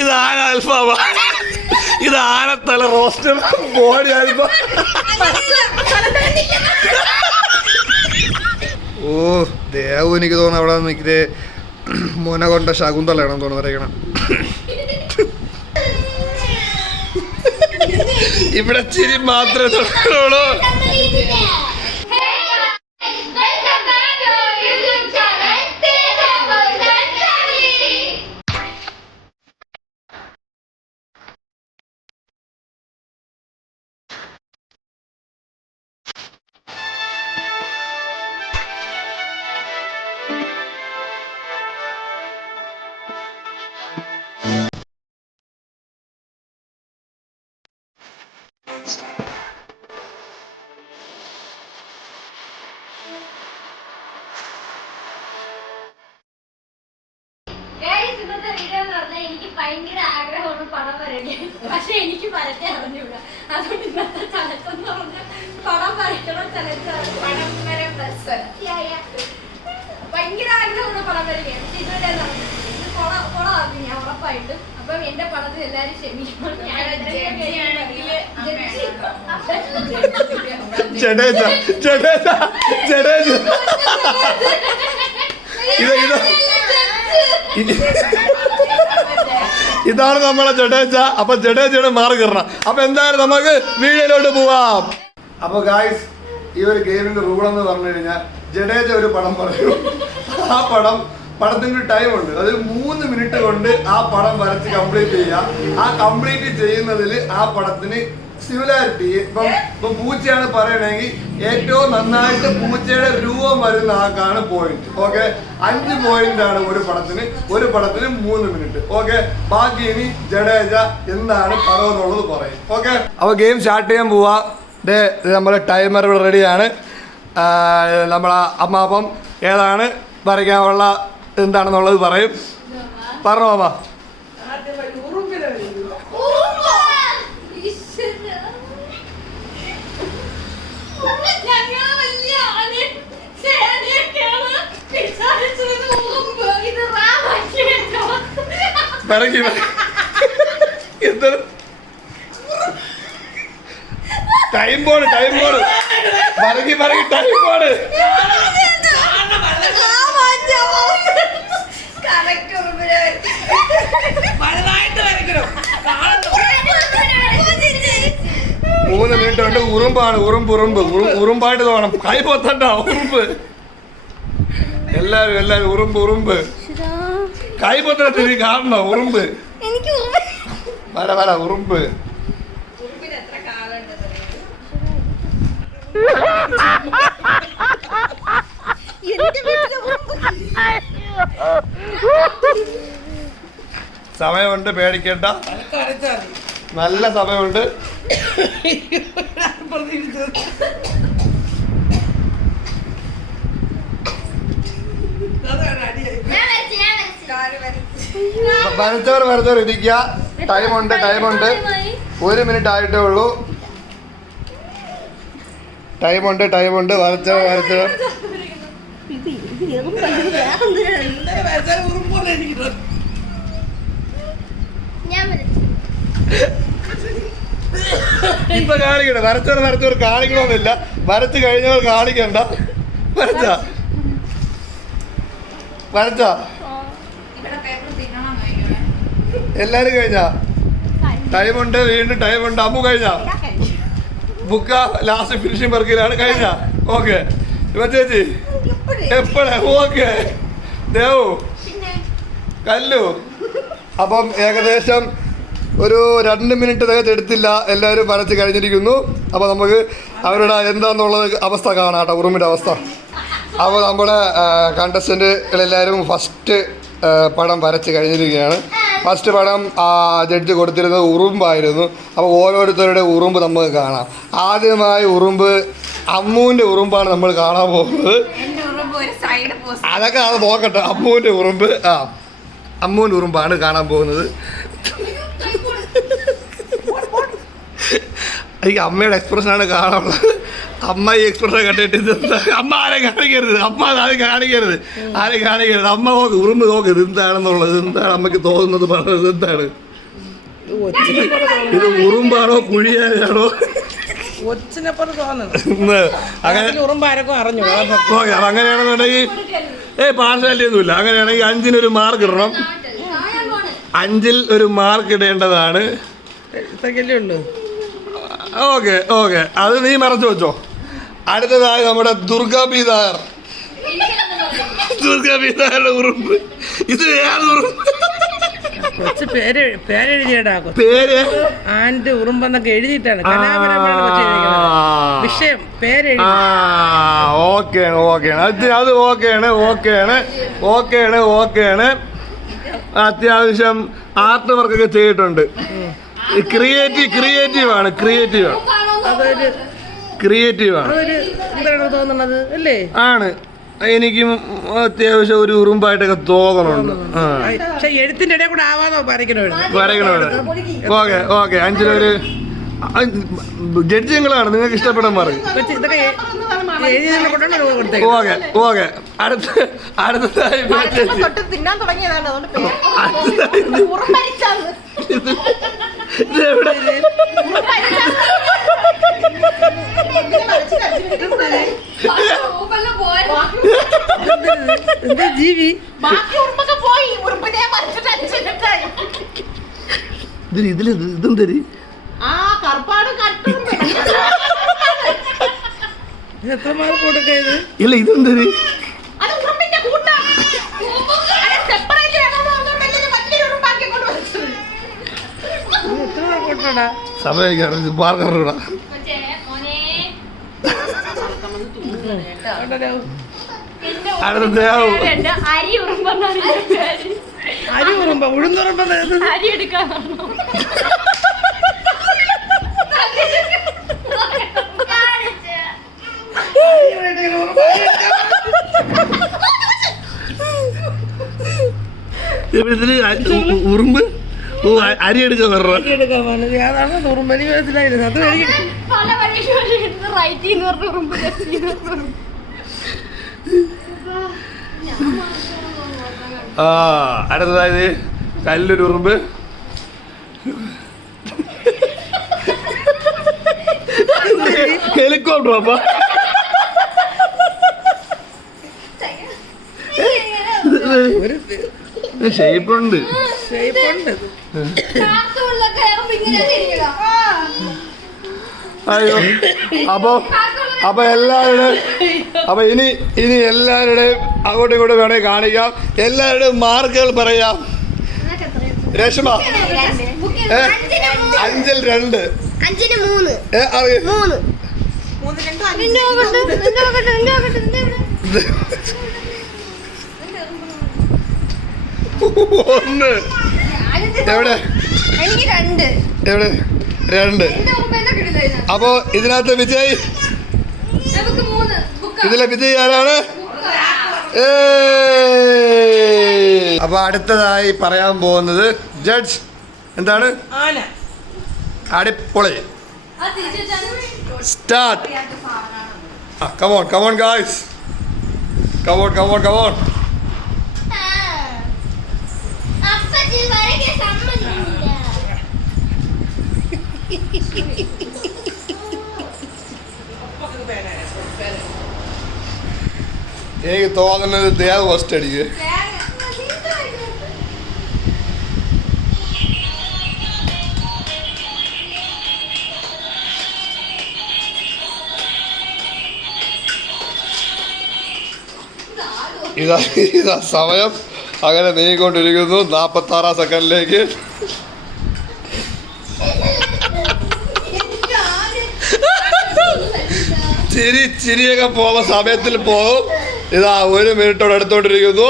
ഇത് ആന അൽഫാമ, ഇത് ആനത്തല റോസ്റ്റർ ബോഡി അൽഫാ. ഓ ദേവു എനിക്ക് തോന്നുന്നു അവിടെ നിൽക്കുന്നത് മോനെ കൊണ്ട ശകുന്തളയാണെന്ന് തോന്നുന്നു വരയ്ക്കണം. ഇവിടെ ചിരി മാത്രമേ തുടങ്ങുള്ളൂ. എനിക്ക് ഭയങ്കര ആഗ്രഹമാണ് പടം വരയ്ക്കാൻ, പക്ഷെ എനിക്ക് വരയ്ക്കാൻ അറിഞ്ഞൂടാ. അതുകൊണ്ട് ഇന്നത്തെ ചലഞ്ച് എന്ന് പറഞ്ഞാൽ പടം വരയ്ക്കണോ ചലഞ്ചാണ്. പടം വരെ ഭയങ്കര ആഗ്രഹമാണ് പടം വരയ്ക്കാൻ. ഇതുവരെ കുളമാക്കി ഞാൻ ഉറപ്പായിട്ടും. അപ്പം എന്റെ പടത്തിൽ എല്ലാരും ക്ഷമിക്കണം. ഇതാണ് നമ്മളെ ജഡേജ. അപ്പൊ ജഡേജയുടെ മാറി കയറണം. അപ്പൊ എന്തായാലും നമുക്ക് വീഡിയോയിലോട്ട് പോവാം. അപ്പൊ ഗായ്സ്, ഈ ഒരു ഗെയിമിന്റെ റൂൾ എന്ന് പറഞ്ഞു കഴിഞ്ഞാൽ ജഡേജ ഒരു പടം പറയും. ആ പടത്തിന് ടൈം ഉണ്ട്. അതായത് 3 മിനിറ്റ് കൊണ്ട് ആ പടം വരച്ച് കംപ്ലീറ്റ് ചെയ്യാം. ആ കംപ്ലീറ്റ് ചെയ്യുന്നതിൽ ആ പടത്തിന് സിമിലാരിറ്റി, ഇപ്പം പൂച്ചയാണ് പറയണെങ്കിൽ ഏറ്റവും നന്നായിട്ട് പൂച്ചയുടെ രൂപം വരുന്ന ആൾക്കാണ് പോയിന്റ്. ഓക്കെ, 5 പോയിന്റ് ആണ് ഒരു പടത്തിന് 3 മിനിറ്റ്. ഓക്കെ, ബാക്കി ഇനി ജഡേജ എന്താണ് പടം എന്നുള്ളത് പറയും. ഓക്കെ, അപ്പൊ ഗെയിം സ്റ്റാർട്ട് ചെയ്യാൻ പോവാ. നമ്മുടെ ടൈമർ ഇവിടെ റെഡിയാണ്. നമ്മളെ അമ്മാപ്പം ഏതാണ് വരയ്ക്കാനുള്ള എന്താണെന്നുള്ളത് പറയും. പറഞ്ഞോ അമ്മ. എന്താണ് ടൈം ബോർഡ് ടൈം പറക്കി ടൈം ബോർഡ്. മൂന്ന് മിനിറ്റ് കൊണ്ട് ഉറുമ്പാണ്. ഉറുമ്പായിട്ട് തോന്നണം. കൈ പൊത്തണ്ട ഉറുമ്പ്. എല്ലാരും ഉറുമ്പ് കൈ പൊത്തത്തിന് കാണണം. ഉറുമ്പ് വര ഉറുമ്പ്. സമയമുണ്ട്, പേടിക്കേണ്ട. നല്ല സമയമുണ്ട്. വരച്ചവർ ഇരിക്കുക. ടൈമുണ്ട് 1 മിനിറ്റ് ആയിട്ടേ ഉള്ളൂ. ടൈമുണ്ട് വരച്ചവർ ഇപ്പൊ കാണിക്കണ്ട. വരച്ചവർ കാണിക്കണമെന്നില്ല. വരച്ച് കഴിഞ്ഞവർ കാണിക്കണ്ട. വരച്ച എല്ലാരും കഴിഞ്ഞാ? ടൈമുണ്ട്, വീണ്ടും ടൈമുണ്ട്. അമ്മു കഴിഞ്ഞാ? ബുക്ക ലാസ്റ്റ് ഫിനിഷിംഗ് വർക്കിലാണ്. കഴിഞ്ഞാ? ഓക്കെ. ഇവ ചേച്ചി എപ്പോഴേ? ഓക്കെ. ദേവു, കല്ലു. അപ്പം ഏകദേശം ഒരു 2 മിനിറ്റ് തികച്ച് എടുത്തില്ല. എല്ലാവരും വരച്ച് കഴിഞ്ഞിരിക്കുന്നു. അപ്പോൾ നമുക്ക് അവരുടെ എന്താണെന്നുള്ളത് അവസ്ഥ കാണാം കേട്ടോ, ഉറുമ്പിൻ്റെ അവസ്ഥ. അപ്പോൾ നമ്മുടെ കണ്ടസ്റ്റൻറ്റുകളെല്ലാവരും ഫസ്റ്റ് പടം വരച്ച് കഴിഞ്ഞിരിക്കുകയാണ്. ഫസ്റ്റ് പടം ജഡ്ജ് കൊടുത്തിരുന്നത് ഉറുമ്പായിരുന്നു. അപ്പോൾ ഓരോരുത്തരുടെ ഉറുമ്പ് നമുക്ക് കാണാം. ആദ്യമായി ഉറുമ്പ് അമ്മുവിൻ്റെ ഉറുമ്പാണ് നമ്മൾ കാണാൻ പോകുന്നത്. അതൊക്കെ അത് നോക്കട്ടെ. അമ്മുവിൻ്റെ ഉറുമ്പാണ് കാണാൻ പോകുന്നത്. എനിക്ക് അമ്മയുടെ എക്സ്പ്രഷനാണ് കാണാനുള്ളത്. അമ്മ ഈ എക്സ്പ്രഷൻ കണ്ടിട്ട് ഇതെന്താ അമ്മ ആരും കാണിക്കരുത്, അമ്മ ആരും കാണിക്കരുത്, ആരും കാണിക്കരുത്. അമ്മ നോക്ക്, ഉറുമ്പ് നോക്ക്, ഇത് എന്താണെന്നുള്ളത്, എന്താണ് അമ്മക്ക് തോന്നുന്നത്, പറഞ്ഞത് എന്താണ് ഇത്? ഉറുമ്പാണോ കുഴിയാനാണോ? അങ്ങനെ ഓക്കെ. അപ്പൊ അങ്ങനെയാണെന്നുണ്ടെങ്കിൽ പാർഷ്യാലിറ്റി ഒന്നുമില്ല. അങ്ങനെയാണെങ്കിൽ 5-ന് ഒരു മാർക്ക് ഇടണം. 5-ൽ ഒരു മാർക്ക് ഇടേണ്ടതാണ്. ഓക്കെ ഓക്കെ, അത് നീ മറച്ചു വെച്ചോ. അടുത്തതായി നമ്മുടെ ദുർഗാബീദാർ. ദുർഗാബീദാരുടെ ഉറുമ്പ്. ഇത് ഏത് ഉറുമ്പ്? പേര് ആൻഡ് ഉറുമ്പെന്നൊക്കെ എഴുതിയിട്ടാണ് വിഷയം പേര്. ഓക്കെയാണ് ഓക്കെയാണ്, അത് ഓക്കെയാണ് ഓക്കെയാണ് ഓക്കെയാണ് ഓക്കെയാണ്. അത്യാവശ്യം ആർട്ട് വർക്കൊക്കെ ചെയ്തിട്ടുണ്ട്. ക്രിയേറ്റീവ് ആണ്. എന്താണ് തോന്നുന്നത് അല്ലേ? ആണ്. എനിക്കും അത്യാവശ്യം ഒരു ഉറുമ്പായിട്ടൊക്കെ തോന്നണുണ്ട്. എഴുത്തിന്റെ ഇടയിൽ കൂടെ ആവാന്നോ വരയ്ക്കണോട്? Okay okay. 5-ലൊരു ജഡ്ജിങ്ങളാണ്, നിങ്ങൾക്ക് ഇഷ്ടപ്പെടാൻ പറയും. Okay okay. അടുത്തതായി എന്താ ജീവി? ഇതെന്തരി? എത്ര മാർക്ക് കൊടുക്കത്? ഇല്ല, ഇതെന്തരി? എത്ര മാർക്ക് കൊടുക്കടാ? സമയം പാർക്കറൂടാ. അരി ഉറുമ്പ ഉഴുന്നുറുമ്പ അരി എടുക്കാൻ ഉറുമ്പ് അരി എടുക്കാൻ പറഞ്ഞ അതാണ് ഉറുമ്പ്. എനിക്ക് മനസ്സിലായില്ല. അത് പല റൈറ്റ് ഉറുമ്പ്. അടുത്തതായത് കല്ലൊരു ഉറുമ്പ്. ഹെലികോപ്റ്റർ. അപ്പൊ ഷേപ്പുണ്ട്. അയ്യോ. അപ്പൊ ഇനി എല്ലാവരുടെയും അങ്ങോട്ടും ഇങ്ങോട്ടും വേണമെങ്കിൽ കാണിക്കാം. എല്ലാവരുടെയും മാർക്കുകൾ പറയാം. രേഷ്മ 5-ൽ 2. 5-ന് 3. അറിയാം. 1. എവിടെ? എനിക്ക് 2. എവിടെ? 2. അപ്പോ ഇതിനകത്ത് വിജയ്, ഇതിലെ വിജയ് ആരാണ്? അപ്പൊ അടുത്തതായി പറയാൻ പോകുന്നത് ജഡ്ജ് എന്താണ്? അടിപൊളി. സ്റ്റാർട്ട്. Come on guys, come on. എനിക്ക് തോന്നുന്നത് ദേഹ ഫസ്റ്റ് അടിക്ക്. ഇതാ സമയം അങ്ങനെ നീങ്ങിക്കൊണ്ടിരിക്കുന്നു. 46 സെക്കൻഡിലേക്ക്. ചിരിയൊക്കെ പോകുന്ന സമയത്തിൽ പോകും. ഇതാ 1 മിനിറ്റോട് എടുത്തോണ്ടിരിക്കുന്നു.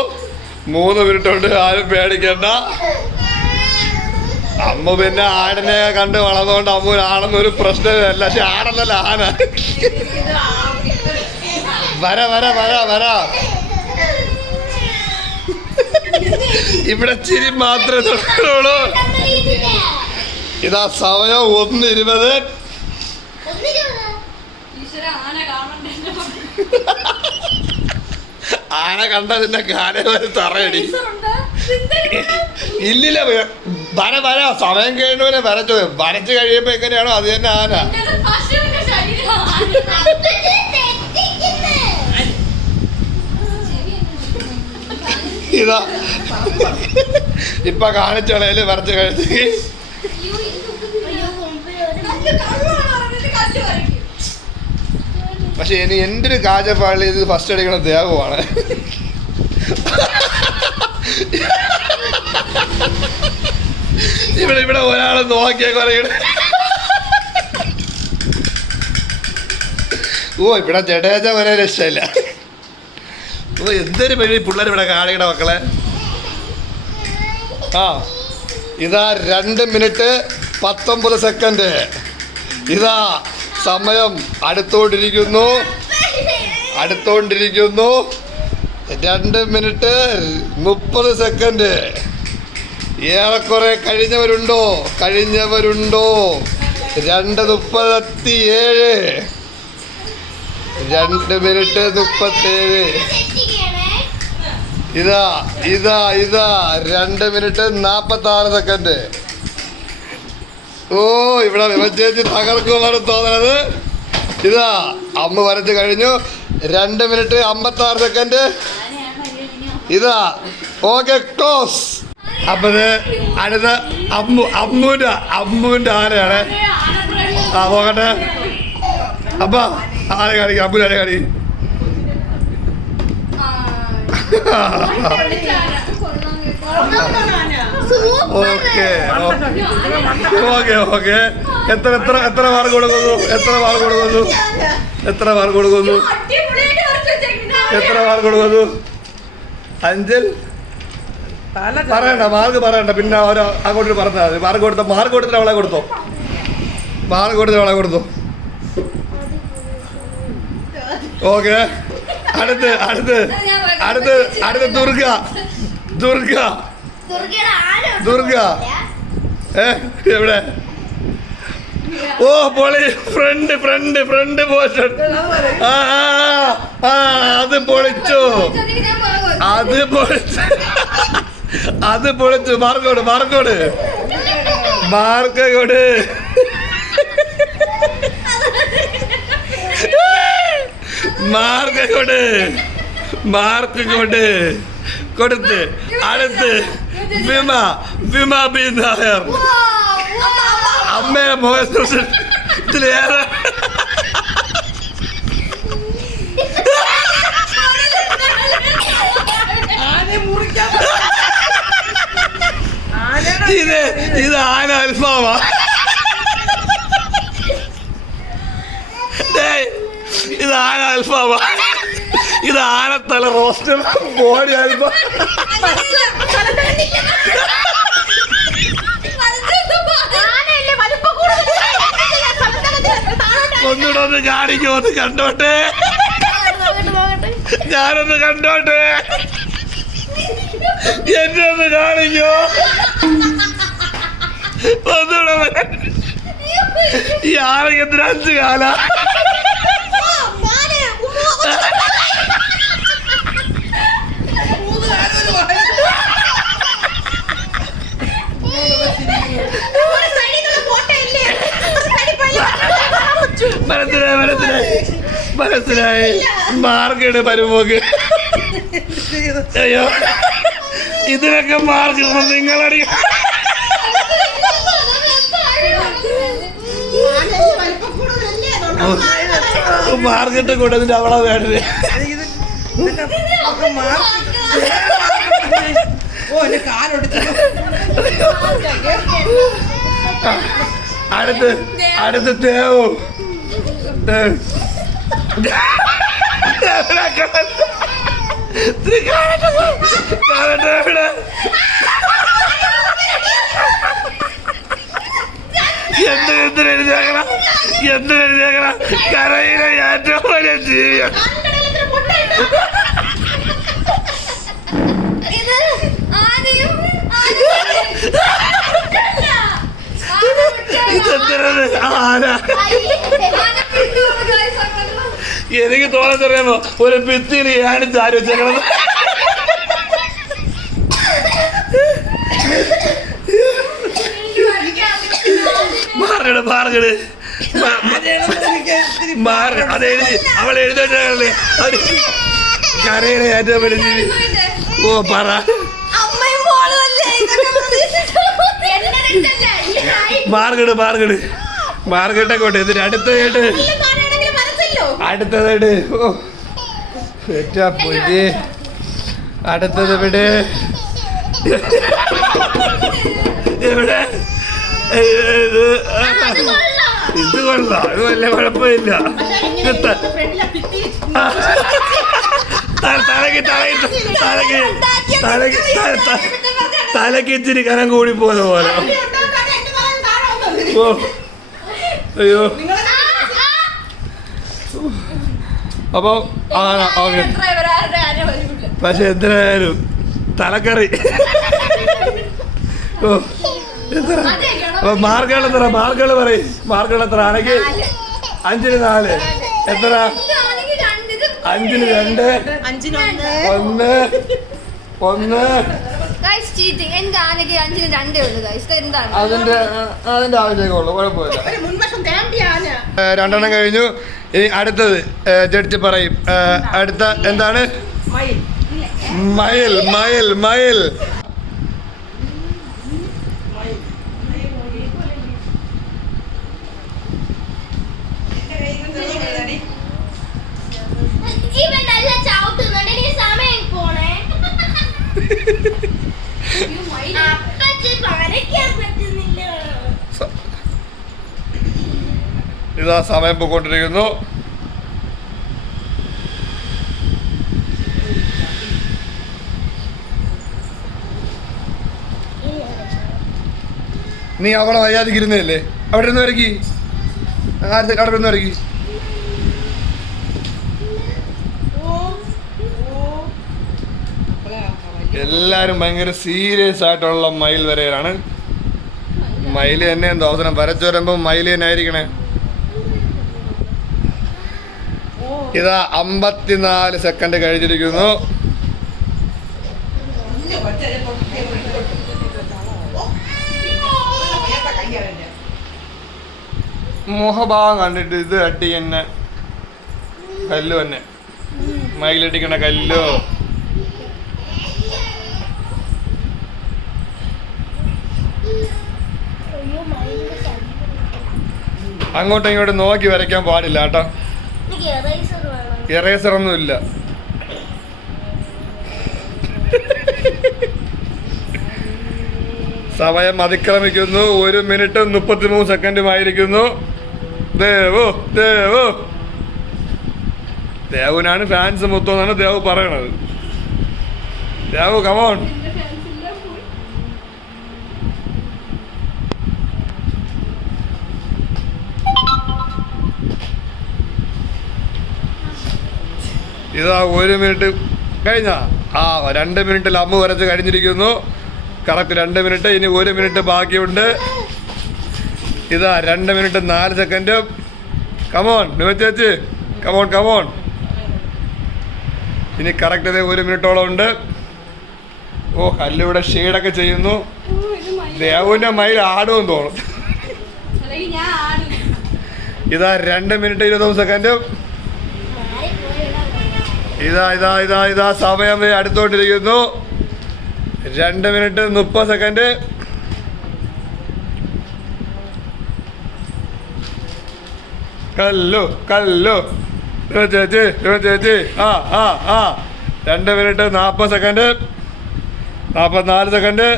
3 മിനിറ്റുണ്ട്. ആരും പേടിക്കണ്ട. അമ്മ പിന്നെ ആടിനെ കണ്ട് വളർന്നുകൊണ്ട് അമ്മൂനാണെന്നൊരു പ്രശ്നമല്ല. പക്ഷെ ആടന്നല്ല, ആന. വര ഇവിടെ ചിരി മാത്രമേ തുടങ്ങുള്ളൂ. ഇതാ സമയം 1:20. ആന കണ്ട നിന്നെ കാലേ വരെ തറയടി. ഉണ്ട്. ഇതെന്താ? ഇല്ലില്ല വര സമയം കഴിയുന്നവരെ വരച്ചു. വരച്ചു കഴിയുമ്പോ എങ്ങനെയാണോ അത് തന്നെ ആന. ഇതൊരു പശുവിന്റെ ശരീരമാണ്. ഇതാ ഇപ്പൊ കാണിച്ചളയില് വരച്ച് കഴിച്ച്. അയ്യോ, ഇത് കള്ളാണോ പറഞ്ഞിട്ട് കല്ല് വരയ്ക്കും. പക്ഷെ ഇനി എൻ്റെ ഒരു കാഴ്ചപ്പാടിൽ ഇത് ഫസ്റ്റ് അടിക്കണ ദേവമാണ്. ഇവിടെ ഒരാളെ നോക്കിയാ കുറയണ. ഓ ഇവിടെ ജഡേജ വരെ രക്ഷയില്ല. ഓ എന്തൊരു വഴി പിള്ളേർ ഇവിടെ കാണിക്കണ മക്കളെ. ആ ഇതാ 2 മിനിറ്റ് 19 സെക്കൻഡ്. ഇതാ സമയം അടുത്തോണ്ടിരിക്കുന്നു 2 മിനിറ്റ് 30 സെക്കൻഡ്. ഏറെക്കുറെ കഴിഞ്ഞവരുണ്ടോ? 2:37. 2 മിനിറ്റ് 37. ഇതാ 2 മിനിറ്റ് 46 സെക്കൻഡ്. ഓ ഇവിടെ വിമച്ചേച്ചി തകർക്കുമെന്നാണ് തോന്നുന്നത്. ഇതാ അമ്മ വരച്ച് കഴിഞ്ഞു. 2 മിനിറ്റ് 56 സെക്കൻഡ്. ഇതാ ഓക്കെ ക്ലോസ്. അപ്പൊ അടുത്ത അമ്മുവിന്റെ ആനയാണ്. ആ നോക്കട്ടെ. അപ്പ ആരെ കാണിക്കും? അമ്മുവിന് ആരെ കാണിക്കും? ഓക്കെ എത്ര മാർക്ക് കൊടുക്കുന്നു? എത്ര മാർക്ക് കൊടുക്കുന്നു? അഞ്ചൽ പറയണ്ട, മാർക്ക് പറയണ്ട. പിന്നെ അവര് അങ്ങോട്ട് പറഞ്ഞാൽ മതി. മാർക്ക് കൊടുത്തിട്ട് അവളെ കൊടുത്തോ. ഓക്കെ അടുത്ത് ദുർഗ എവിടെ? ഓ പൊളി. Front portion. അത് പൊളിച്ചു. മാർക്ക് കൊടു. കൊടുത്ത് അടുത്ത് വിമ ബി നായർ. അമ്മയെ മോശം ഇതിലേറെ ഇത് ആന അൽഫാമാ. ഇത് ആന അൽഫാമാ. ഇത് ആനത്തല റോസ്റ്റ് ബോഡി അൽഫാം. ഒന്നുകൂടെ ഒന്ന് കാണിക്കോ? ഒന്ന് കണ്ടോട്ടെ. ഞാനൊന്ന് കണ്ടോട്ടെ. എന്നെ ഒന്ന് കാണിക്കോ? ഒന്നുകൂടെ. ഈ ആനയ്ക്ക് എന്തിനാ 5 കാല? മനസ്സിലായി. മാർക്കിട് പരുമോക്ക്. അയ്യോ ഇതിനൊക്കെ മാർക്ക് നിങ്ങളടി. മാർക്കിട്ട് കൂട്ടതിന്റെ അവളെ വേണ്ടത്. അടുത്ത് തേവോ. എന്തിനെഴുതിയേക്കണം? കരയിലെ ഏറ്റവും വലിയ ജീവിയാണ്. എനിക്ക് തോന്നറിയാമോ ഒരു ഭിത്തിയിൽ ഞാൻ ചാരി വെച്ചേക്കണത്. മാറട് മാറട് മാറ അതെഴുതി അവൾ എഴുതല്ലേ കരയുടെ ഏറ്റവും വലിയ ജീവി. ഓ പറ മാർഗട് മാർഗട് മാർഗട്ടെ കോട്ടെ എന്നിട്ട് അടുത്തതായിട്ട് അടുത്തതായിട്ട് ഓ ഏറ്റ പൊതി അടുത്തത് ഇവിടെ എവിടെ ഇത് കൊള്ളാം ഇത് വല്ല കുഴപ്പമില്ല. തലക്ക് തലക്ക് തലക്ക് തലക്ക് ഇച്ചിരി കനം കൂടി പോകുന്ന പോലെ. ഓ അയ്യോ അപ്പൊ ഓക്കെ. പക്ഷെ എത്രയായാലും തലക്കറി. ഓ എത്ര അപ്പൊ മാർക്കുകൾ എത്ര? മാർക്കുകൾ പറയും. മാർക്കുകൾ എത്ര? ആണെങ്കിൽ 5-ന് 4 എത്ര? 5-ന് 2 1 അതിന്റെ ആവശ്യമൊക്കെ കുഴപ്പമില്ല. 2 കഴിഞ്ഞു. ഇനി അടുത്തത് ജഡ്ജി പറയും. അടുത്ത എന്താണ്? മയിൽ മയിൽ മയിൽ. ഇതാ സമയം പോയിക്കൊണ്ടിരിക്കുന്നു. നീ അവിടെ വയ്യാതിരിക്കുന്നതല്ലേ? അവിടെ ഇരുന്ന് വരക്കി. അവിടെ ഇരുന്ന് വരക്കി. എല്ലാരും ഭയങ്കര സീരിയസ് ആയിട്ടുള്ള മയിൽ വരെയാണ്. മയിൽ തന്നെ എന്തോ അവസരം വരച്ചു വരുമ്പോ മയിൽ തന്നെ ആയിരിക്കണേ. ഇതാ 54 സെക്കൻഡ് കഴിഞ്ഞിരിക്കുന്നു. മുഖഭാവം കണ്ടിട്ട് ഇത് അട്ടി തന്നെ കല്ല് തന്നെ മയിലടിക്കണ കല്ലോ. അങ്ങോട്ടും ഇങ്ങോട്ടും നോക്കി വരയ്ക്കാൻ പാടില്ല കേട്ടോ. ഇറേസർ ഒന്നും ഇല്ല. സമയം അതിക്രമിക്കുന്നു. 1 മിനിറ്റ് 33 സെക്കൻഡുമായിരിക്കുന്നു. ദേവു ദേവു ദേവുനാണ് ഫാൻസ് മൊത്തം എന്നാണ് ദേവു പറയണത്. ദേവു കമോൺ. ഇതാ 1 മിനിറ്റ് കഴിഞ്ഞ 2 മിനിറ്റിൽ അമ്മ വരച്ച് കഴിഞ്ഞിരിക്കുന്നു. Correct 2 minute. ഇനി 1 മിനിറ്റ് ബാക്കിയുണ്ട്. ഇതാ 2 മിനിറ്റ് 4 സെക്കൻഡ്. കമോൺ ചേച്ചി കമോൺ കമോൺ. ഇനി കറക്റ്റ് 1 മിനിറ്റോളം ഉണ്ട്. ഓ കല്ലിവിടെ ഷെയ്ഡൊക്കെ ചെയ്യുന്നു. ദേവുവിന്റെ മയിൽ ആടുമെന്ന് തോന്നും. ഇതാ 2 മിനിറ്റ് 20 സെക്കൻഡ്. ഇതാ ഇതാ ഇതാ ഇതാ സമയം അടുത്തോണ്ടിരിക്കുന്നു. 2 മിനിറ്റ് 30 സെക്കൻഡ്. കല്ലു കല്ലു ചേച്ചി ചേച്ചി 2 മിനിറ്റ് 40 സെക്കൻഡ് 44 സെക്കൻഡ്.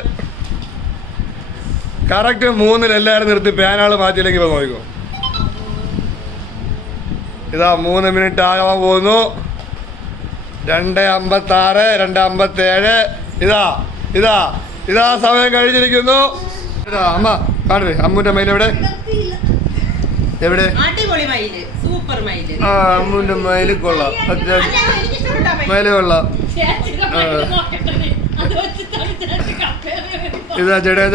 കറക്റ്റ് 3-ൽ എല്ലാവരും നിർത്തി പേനാള് മാറ്റിയില്ലെങ്കിൽ നോക്കിക്കോ. ഇതാ 3 മിനിറ്റ് ആകാൻ പോകുന്നു. 2:56 2:57. ഇതാ ഇതാ ഇതാ സമയം കഴിഞ്ഞിരിക്കുന്നു. ഇതാ അമ്മ കാണുവേ അമ്മുന്റെ മയിൽ എവിടെ? എവിടെ? അമ്മുന്റെ മയില് കൊള്ളാം. അത്യാവശ്യം മയില് കൊള്ളാം. ഇതാ ജഡേജ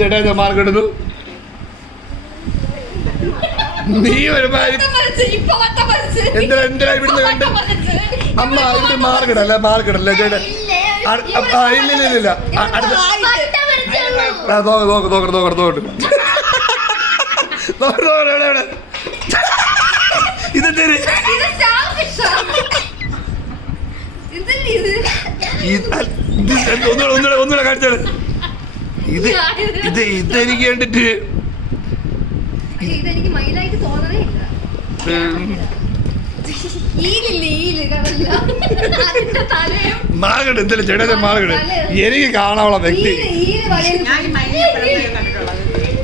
ജഡേജ മാർക്കിടുന്നു. നീ ഒരുമാതിരി എന്തിനാ ഇവിടുന്ന് കണ്ട് അമ്മ ഇവിടെ മാർക്കിടല്ലേ ചേട്ടാ ഇല്ല അടുത്ത നോക്കട്ടെ ഇതെന്തേര് ഒന്നുകൂടെ കാണിച്ചാണ് ഇതെനിക്ക് കണ്ടിട്ട് ഇതെനിക്ക് മയിലായിട്ട് തോന്നണേ ഇല്ല. മാർഗഡ് എന്തായാലും ചേട്ടാ മാർഗഡ് എനിക്ക് കാണാനുള്ള വ്യക്തി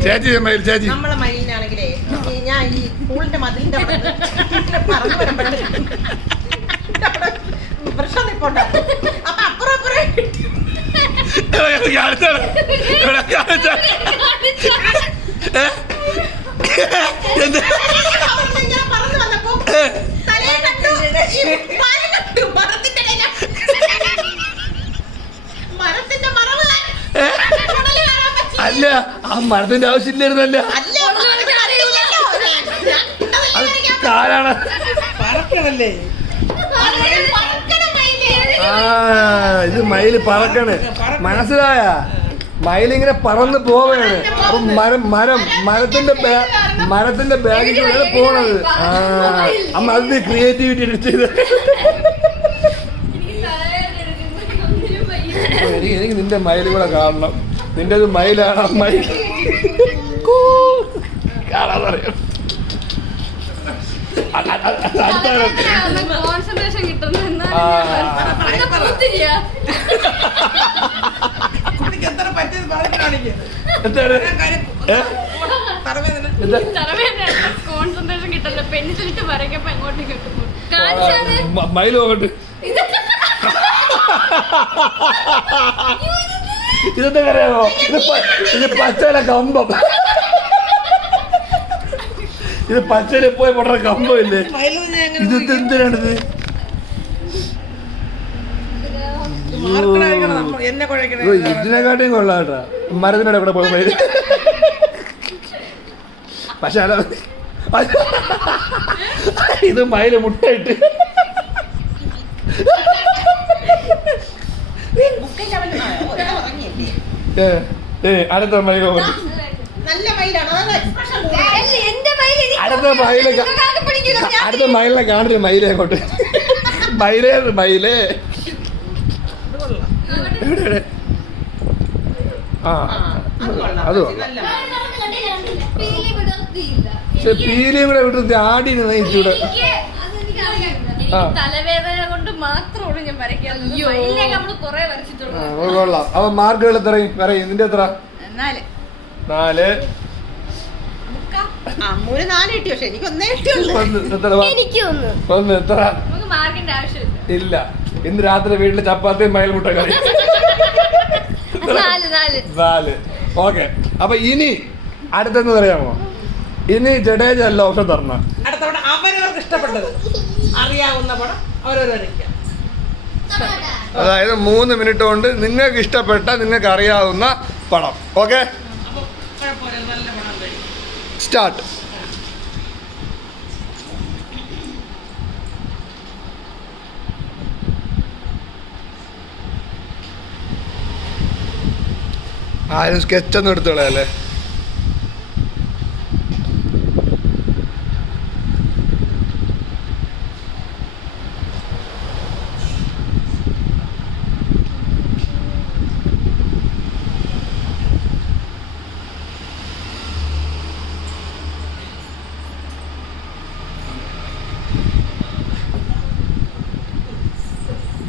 ചേച്ചി ചേച്ചി നമ്മളെ മയിലിനാണെങ്കിലേ ഞാൻ ഈ സ്കൂളിന്റെ മതിലിന്റെ അവിടെ പറന്നു വരുമ്പോഴേ പ്രശ്നം നിൽപ്പുണ്ട്. അപ്പൊ അപ്പുറം ഞാൻ പറന്നു വന്നപ്പോ തലയെ കണ്ടു മല കണ്ടു മരത്തിന്റെ മറവ് അല്ല ആ മരത്തിന്റെ ആവശ്യമില്ലായിരുന്നല്ല അത് കാലാണ് പറക്കണല്ലേ ആ ഇത് മയില് പറക്കണ് മനസ്സിലായ മയിലിങ്ങനെ പറന്ന് പോവാണ് അപ്പൊ മരത്തിന്റെ ബാഗിലാണ് പോണത്. ആ അമ്മ അത് ക്രിയേറ്റിവിറ്റി ചെയ്ത് എനിക്ക് നിന്റെ മയിൽ കൂടെ കാണണം. നിന്റെ മയിലാണ് മയിൽ കാണാൻ പറയാം. കോൺസെൻട്രേഷൻ കിട്ടുന്നു കുട്ടിക്ക് എത്ര പറ്റിയത് പറഞ്ഞു കാണിക്കുക കോൺസെൻട്രേഷൻ കിട്ടില്ല. പെൻസിലിട്ട് വരയ്ക്കപ്പോ എങ്ങോട്ടേക്ക് കിട്ടുന്നു. മയിൽ പോകട്ടെ. ഇതെന്താ അറിയാമോ? ഇത് പച്ചല കമ്പം. ഇത് പച്ചല പോയി പൊട്ട കമ്പമില്ലേ? ഇത് എന്തിനാണിത്? ഇതിനെക്കാട്ടിയും കൊള്ളാട്ടാ മരത്തിനോടെ കൂടെ പോയി മയിൽ. പക്ഷെ അല്ല ഇത് മയില് മുട്ടയിട്ട് അടുത്ത മയിൽ നല്ല മയിലാണ്. അടുത്ത മയിലിനെ കാണില്ല. മയിലേ അങ്ങോട്ട് മയിലേ എവിടെ ആ അത് പക്ഷെ പീലിയും കൂടെ വിട്ട് ആടി നയിച്ചൂടെ. തലവേദന കൊണ്ട് മാത്രമാണ് ഞാൻ വരയ്ക്കാറുള്ളത്. നമ്മള് കൊറേ വരച്ചിട്ടുള്ളൂ. കൊള്ളാം. അപ്പൊ മാർക്കുകൾ എത്രയും പറയും? ഇതിന്റെ എത്ര? 4. അമ്മൂന് 4 കിട്ടി. പക്ഷെ എനിക്ക് 1 കിട്ടിയുള്ളൂ. ഒന്ന് എത്ര? നമുക്ക് മാർക്കിന്റെ ആവശ്യമില്ല. ഇല്ല. ഇന്ന് രാത്രി വീട്ടില് ചപ്പാത്തിയും മയിൽമുട്ട കറി. 4. ഓക്കെ. അപ്പൊ ഇനി അടുത്തെന്ന് പറയാമോ? ഇനി ജഡേജ അല്ല ഓപ്ഷൻ തരണ. അടുത്തവണ അവരവർക്ക് ഇഷ്ടപ്പെട്ടത് അറിയാവുന്ന പടം അവരവരറിയിക്കാം. അതായത് 3 മിനിറ്റ് കൊണ്ട് നിങ്ങൾക്ക് ഇഷ്ടപ്പെട്ട നിങ്ങൾക്ക് അറിയാവുന്ന പടം. Okay start. ആരും സ്കെച്ചൊന്നും എടുത്തോളല്ലേ?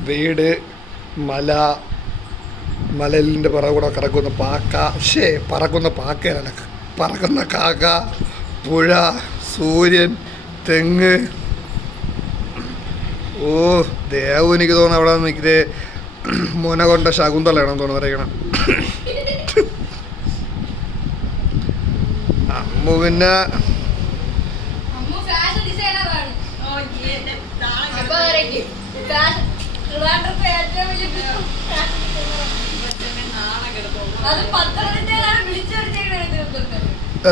വീട്, മല, മലലിൻ്റെ പിറകൂടെ കിടക്കുന്ന പറക്കുന്ന പാക്കയല്ല, പറക്കുന്ന കാക്ക, പുഴ, സൂര്യൻ, തെങ്ങ്. ഓ ദേവു എനിക്ക് തോന്നുന്നു അവിടെ നിൽക്കുന്നത് മുന കൊണ്ട ശകുന്തളയാണെന്ന് തോന്നുന്നു വരയ്ക്കണം. അമ്മു പിന്നെ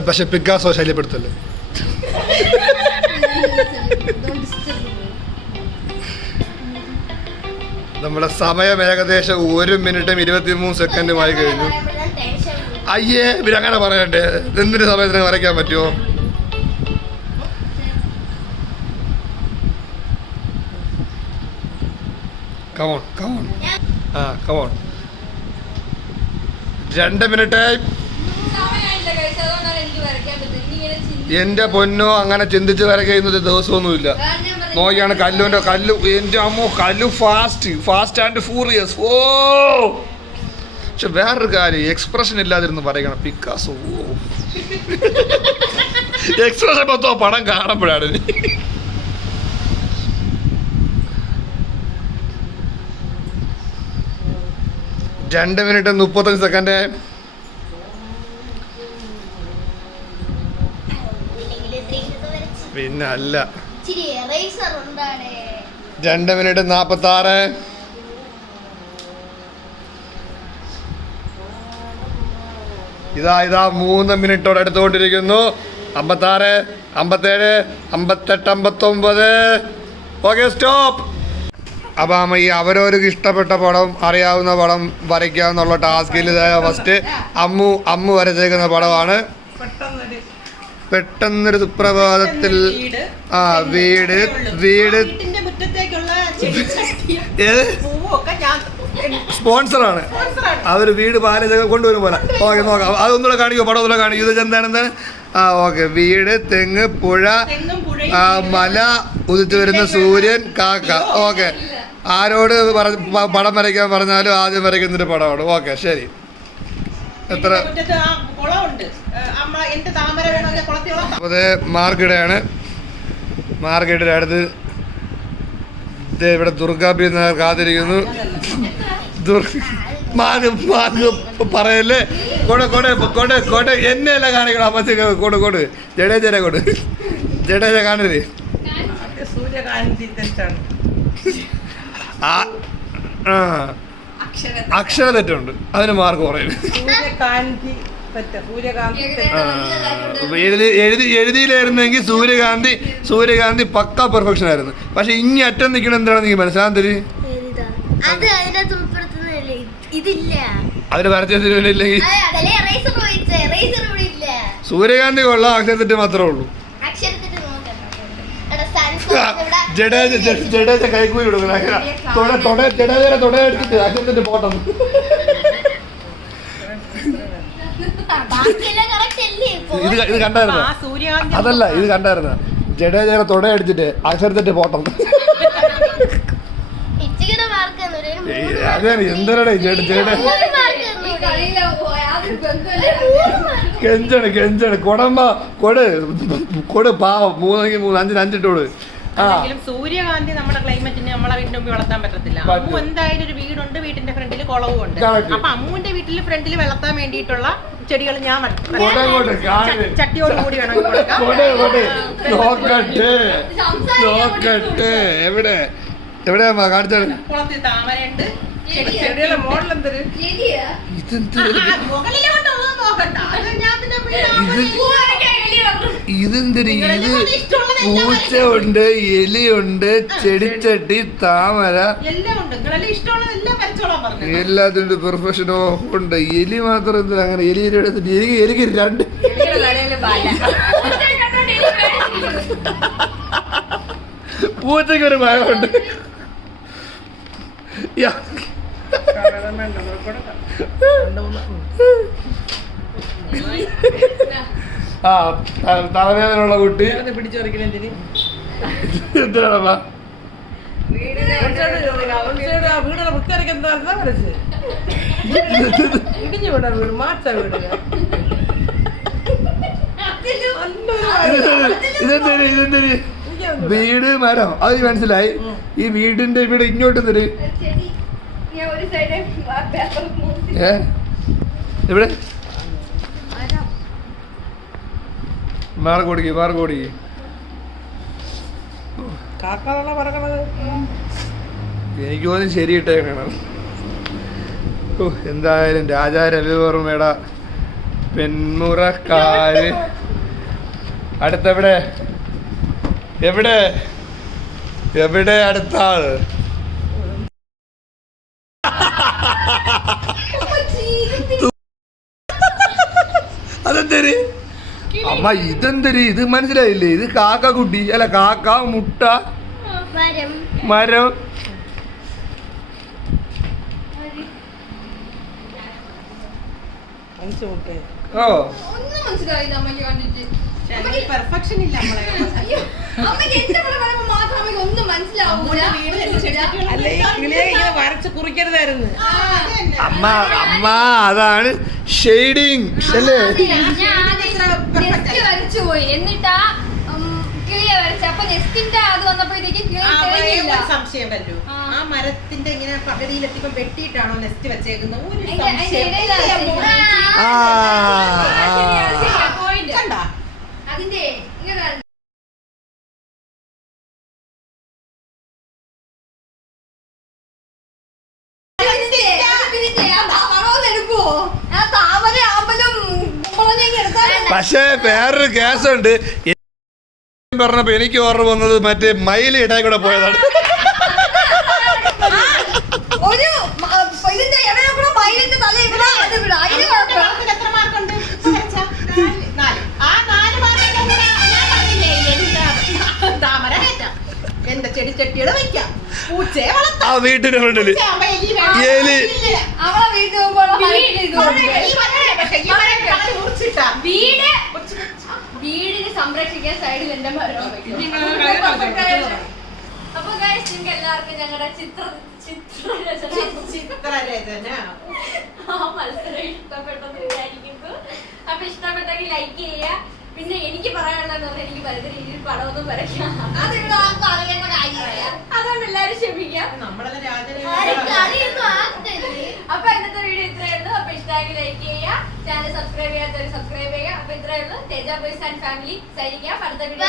പക്ഷെ പിക്കാസോ ശല്യപ്പെടുത്തല്ലേ? നമ്മുടെ സമയം ഏകദേശം 1 മിനിറ്റും 23 സെക്കൻഡുമായി കഴിഞ്ഞു. അയ്യേ ഇവരങ്ങനെ പറയണ്ടേ? എന്തിന് സമയത്തിന് വരയ്ക്കാൻ പറ്റുമോ? കമോൺ കമോൺ ആ കമോൺ 2 മിനിറ്റ്. സമയമായില്ല guys, അതുകൊണ്ടാണ് എനിക്ക് വരയ്ക്കാൻ പറ്റുന്നത്. ഇനി ഇങ്ങനെ എന്റെ പൊന്നോ, അങ്ങനെ ചിന്തിച്ച് വരയ്ക്കുന്നത് ദിവസമൊന്നുമില്ല. കാരണം ഞാൻ പറഞ്ഞത് നോക്കിയാണ് കല്ലു എൻ്റെ അമ്മോ, കല്ലു ഫാസ്റ്റ് ആൻഡ് ഫ്യൂറിയസ്. ഓ പക്ഷെ വേറൊരു കാര്യം, എക്സ്പ്രഷൻ ഇല്ലാതിരുന്ന് പറയണം. പിക്കാസോ എക്സ്പ്രഷൻ മൊത്തം പടം കാണുമ്പോഴാണ്. രണ്ട് മിനിറ്റ് 35 സെക്കൻഡ്. പിന്നെ അല്ല 2 മിനിറ്റ് 46. ഇതാ 3 മിനിറ്റോടെ എടുത്തുകൊണ്ടിരിക്കുന്നു. 56, 57, 58, 59. Okay stop. അപ്പം ഈ അവരവർക്ക് ഇഷ്ടപ്പെട്ട പടം, അറിയാവുന്ന പടം വരയ്ക്കുക എന്നുള്ള ടാസ്കിൽ ഫസ്റ്റ് അമ്മു വരച്ചേക്കുന്ന പടമാണ്. പെട്ടെന്നൊരു സുപ്രഭാതത്തിൽ ആ വീട് വീട്ടിന്റെ മുറ്റത്തേക്കുള്ള ഏത് പൂവൊക്കെ ഞാൻ സ്പോൺസറാണ്. അവർ വീട് പാലൊക്കെ കൊണ്ടുവരും പോലെ. ഓക്കെ നോക്കാം, അതൊന്നുകൂടെ കാണിക്കുമോ? പടം ഒന്നുകൂടെ കാണിക്കും. ഇത് എന്താണ്? ആ ഓക്കെ. വീട്, തെങ്ങ്, പുഴ, മല, ഉദിച്ചു വരുന്ന സൂര്യൻ, കാക്ക. ഓക്കെ, ആരോട് പടം വരയ്ക്കാൻ പറഞ്ഞാലും ആദ്യം വരയ്ക്കുന്നൊരു പടമാണ്. ഓക്കെ ശരി. എത്ര അതെ മാർക്കിടയാണ്. മാർക്കിടയുടെ അടുത്ത് ഇവിടെ ദുർഗാബി കാത്തിരിക്കുന്നു. പറയല്ലേ? കൊട് എന്നെയല്ല കാണിക്കണം. അപ്പത്തേക്ക് കൊട് ജഡേജനെ കൊട്. ജഡേജ കാണരുത്. അക്ഷര തെറ്റുണ്ട്, അതിന് മാർക്ക് പറയുന്നു. എഴുതിയിലായിരുന്നെങ്കിൽ സൂര്യകാന്തി പക്ക പെർഫെക്ഷൻ ആയിരുന്നു. പക്ഷെ ഇനി അറ്റം നിൽക്കണം എന്താണെന്ന് എനിക്ക് മനസ്സിലാകത്തില്ല. അതിന് വരച്ചില്ലെങ്കിൽ സൂര്യകാന്തി കൊള്ളാം, അക്ഷര തെറ്റ് മാത്രമേ ഉള്ളൂ. ജഡേജ കൈക്കൂലി കൊടുക്കണം. ജഡേജയുടെ തുടയെടുത്തിട്ട് അക്ഷര തെറ്റ് പോട്ടം. ഇത് കണ്ടായിരുന്ന? അതല്ല, ഇത് കണ്ടായിരുന്ന? ജഡേജയുടെ തുടയടിച്ചിട്ട് അക്ഷരത്തെറ്റ് പോട്ടം. അതെ എന്തിനാണ് കെഞ്ചണ് കൊടമ്പ കൊട് പാവം. 3 5 5 സൂര്യകാന്തി നമ്മുടെ ക്ലൈമറ്റിന് നമ്മളെ വീടിന് മുമ്പ് വളർത്താൻ പറ്റത്തില്ല. അമ്മു എന്തായാലും ഒരു വീടുണ്ട്, വീടിന്റെ ഫ്രണ്ടിൽ കുളവും ഉണ്ട്. അപ്പൊ അമ്മുവിന്റെ വീട്ടിൽ ഫ്രണ്ടിൽ വളർത്താൻ വേണ്ടിയിട്ടുള്ള ചെടികൾ ഞാൻ ചട്ടിയോട് കൂടി വേണം കൊടുക്കാം. എവിടെയാ കാണിച്ചാൽ കുളത്തിൽ താമരയുണ്ട്. ചെടിയുടെ മോഡൽ എന്തൊരു ഇതെന്തിന്? ഇത് പൂച്ച ഉണ്ട്, എലിയുണ്ട്, ചെടിച്ചട്ടി, താമര, എല്ലാത്തിൻ്റെ പെർഫെക്ഷനോ ഉണ്ട്. എലി മാത്രം എന്തിനാ അങ്ങനെ? എലിയുടെ എടുത്തിട്ട് എനിക്ക് 2 പൂച്ചയ്ക്ക് ഒരു ഭയമുണ്ട്. ആ തലവേദനയുള്ള കുട്ടി പിടിച്ചറിക്കണെന്തിന് എന്തിനാണ വീടിനെ വൃത്തിയാക്കി എന്താ വരച്ച് ഇടിഞ്ഞു വിടാ വീട് മാറ്റാ വീട്. ഇതെന്തൊരു വീട് മരം? അത് മനസ്സിലായി. ഈ വീടിന്റെ ഇവിടെ ഇങ്ങോട്ട് തരും. എവിടെ മാർക്കോടിക്ക് കാക്കാണോ പറക്കണത്? എനിക്ക് തോന്നി ശരിയിട്ടേക്കണം. എന്തായാലും രാജാ രവിവർമ്മയുടെ പെൺമുറക്കാര് അടുത്തെവിടെ എവിടെ എവിടെ അടുത്ത ആള് അതെന്തര് അമ്മ ഇതെന്തര് ഇത് മനസ്സിലായില്ലേ ഇത് കാക്ക കുട്ടി അല്ല കാക്ക മുട്ട മരം മരം അഞ്ച് മുട്ടേ ഓ ഒന്നും മനസ്സിലായില്ല അമ്മയ്ക്ക് കണ്ടിട്ട്. പെർഫെക്ഷൻ ഇല്ല നമ്മളെ അയ്യോ, അമ്മയ്ക്ക് എന്റെ കൂടെ പറയുമ്പോ മാത്രം അമ്മയ്ക്ക് ഒന്നും മനസ്സിലാവൂല. അല്ല ഈ കിളിയെ ഇങ്ങനെ വരച്ച് കുറിക്കരുതായിരുന്നു. അമ്മ അമ്മ അതാണ് ഷെയ്ഡിങ് അല്ലേ ഞാൻ ആദ്യം നെസ്റ്റ് വരച്ചു പോയി, എന്നിട്ടാ കിളിയെ വരച്ചു. അപ്പൊ നെസ്റ്റിന്റെ അത് വന്നപ്പോഴത്തേക്ക് കിളി തെളിഞ്ഞില്ല. സംശയം വല്ലോ ആ. ആ മരത്തിന്റെ ഇങ്ങനെ പകുതിയിലെത്തിപ്പം വെട്ടിയിട്ടാണോ നെസ്റ്റ് വെച്ചേക്കുന്നത് ഒരു അതിന്റെ സംശയം ഇടയിലാ ആ പോയിന്റ്. കണ്ടാ അതിന്റെ ഇങ്ങനെ താമര ആമ്പലും കുമ്പളങ്ങയും എടുത്താൽ പക്ഷേ വേറൊരു കേസുണ്ട് പറഞ്ഞപ്പോ എനിക്ക് ഓർമ്മ വന്നത് മറ്റേ മയിൽ ഇടയിൽ കൂടെ പോയതാണ് ഒരു ഇതിന്റെ ഇടയിൽ കൂടെ മയിലിന്റെ തല ഇവിടെ അത് ഇവിടെ അതിന് കുഴപ്പമില്ല. എത്ര മാർക്കുണ്ട് നാല്. ആ 4 മാർക്കിന്റെ കൂടെ ഞാൻ പറഞ്ഞില്ലേ എന്റെ താമര കയറ്റാം, എന്റെ ചെടിച്ചട്ടിയുടെ വെക്കാം, പൂച്ചയെ വളർത്താം. ആ വീട്ടിന്റെ ഫ്രണ്ടില് പൂച്ചയാവുമ്പോ എലി വേണം. എലി. അവളെ വീട്ടിൽ പോകുമ്പോൾ വീടിനെ സംരക്ഷിക്കാൻ സൈഡിൽ എന്റെ മരം അപ്പൊ ഗൈസ് നിങ്ങൾക്ക് എല്ലാവർക്കും ഞങ്ങളുടെ ചിത്രരചന ആ മത്സരം ഇഷ്ടപ്പെട്ടെന്ന് വിചാരിക്കുന്നു. അപ്പൊ ഇഷ്ടപ്പെട്ടെങ്കിൽ ലൈക്ക് ചെയ്യുക. പിന്നെ എനിക്ക് പറയാനുള്ളതെന്ന് പറഞ്ഞാൽ എനിക്ക് പല രീതിയിൽ പടമൊന്നും വരയ്ക്കാം, അതിവിടെ ആർക്കും അറിയേണ്ട കാര്യമില്ല. അതുകൊണ്ട് എല്ലാവരും ക്ഷമിക്കാം. നമ്മളത് അപ്പൊ ഇന്നത്തെ വീഡിയോ ഇത്രയായിരുന്നു. അപ്പൊ ഇഷ്ടമെങ്കിൽ ലൈക്ക് ചെയ്യുക, ചാനൽ സബ്സ്ക്രൈബ് ചെയ്യാത്തവർ സബ്സ്ക്രൈബ് ചെയ്യുക. അപ്പൊ ഇത്രയായിരുന്നു. തേജ ബോയ്സ് ആൻഡ് ഫാമിലി സൈനിക. അടുത്ത വീഡിയോ